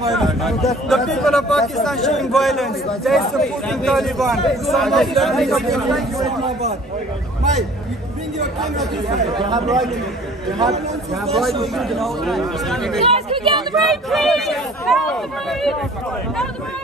violence. The people of Pakistan showing violence. They are supporting Taliban. Some of them are supporting Islamabad. Mike, bring your camera this way. You have right. You have right. Guys, can you get on the road, please? Get on the road. Get on the road.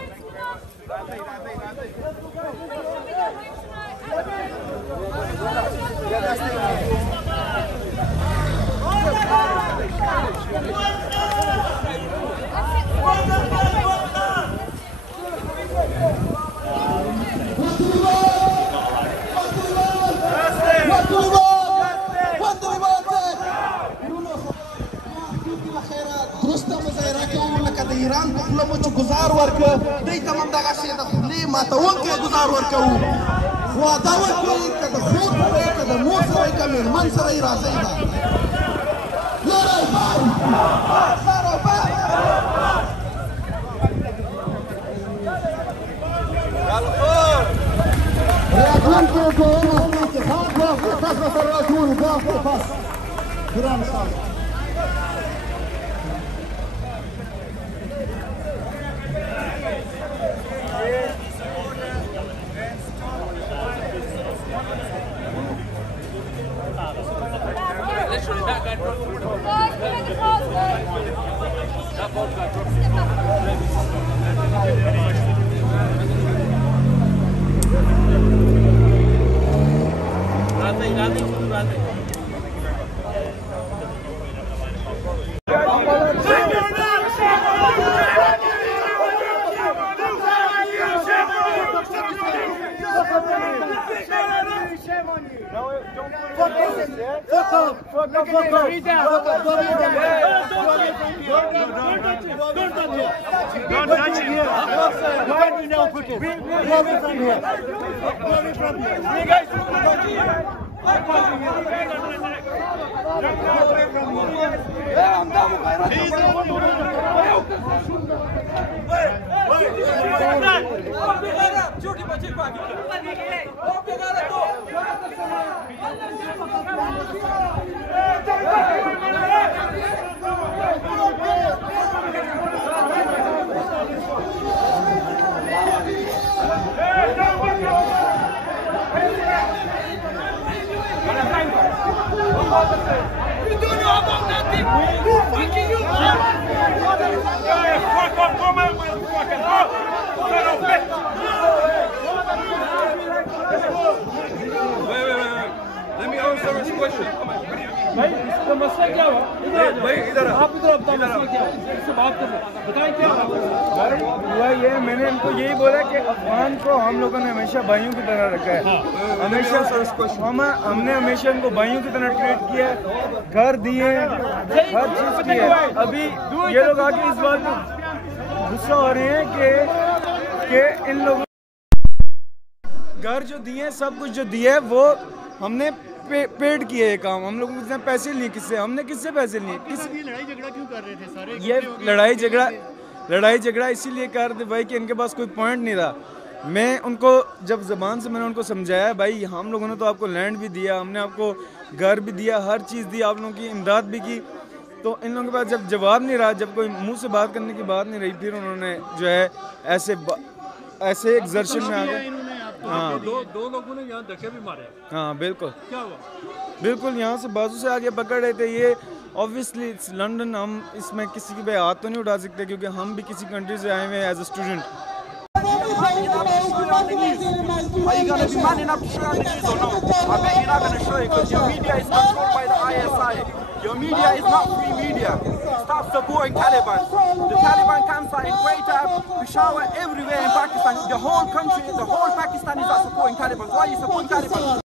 ایران په خپله مو چې ګزار ورکړه دوی ته هم دغسې د خولې ماتونکی ګزار ورکوو خو واده وکړئ که د خور سره یې که د مور سره یې که مېرمن سره یې راځئ به راتلونکي ځایونه هم اتحاد واخلو تاسو به سره راټول وو بس ګران صاحب Don't touch him. Why do you know put it? Move it from here. Move it from here. You guys move it from here. You don't know about nothing. Who fucking you? Fuck off, come on, motherfucker. Son of a bitch. Wait. Let me answer this question. भाई इसका मसला क्या हुआ? भाई इधर आप इधर बताओ मसला क्या है? इससे बात कर बताएं क्या हुआ ये मैंने इनको यही बोला कि अफगान को हम लोगों ने हमेशा भाइयों की तरह रखा है हमेशा हमने हमेशा इनको भाइयों की तरह ट्रीट किया है घर दिए हर चीज की है अभी ये लोग आके इस बात में गुस्सा हो रहे हैं कि इन लोगों घर जो दिए सब कुछ जो दिया है वो हमने पेड किए ये काम हम लोगों ने पैसे लिए किससे हमने किससे पैसे लिए लड़ाई झगड़ा क्यों कर रहे थे सारे ये लड़ाई झगड़ा इसीलिए कर रहे थे भाई कि इनके पास कोई पॉइंट नहीं था मैं उनको जब ज़बान से मैंने उनको समझाया भाई हम लोगों ने तो आपको लैंड भी दिया हमने आपको घर भी दिया हर चीज़ दी आप लोगों की इमदाद भी की तो इन लोगों के पास जब जवाब नहीं रहा जब कोई मुंह से बात करने की बात नहीं रही फिर उन्होंने जो है ऐसे एग्जर्शन में आ गए हाँ दो लोगों ने यहाँ धक्के भी मारे हाँ बिल्कुल क्या हुआ बिल्कुल यहाँ से बाजू से आगे पकड़ रहे थे ये ऑब्वियसली लंदन हम इसमें किसी की पे हाथ तो नहीं उठा सकते क्योंकि हम भी किसी कंट्री से आए हुए हैं as a student Are you going to be man enough to show on the news or no? I bet you're not going to show it because your media is controlled by the ISI. Your media is not free media. Stop supporting Taliban. The Taliban camps are in Quetta, Peshawar, everywhere in Pakistan. The whole country, the whole Pakistan is not supporting Taliban. Why are you supporting Taliban?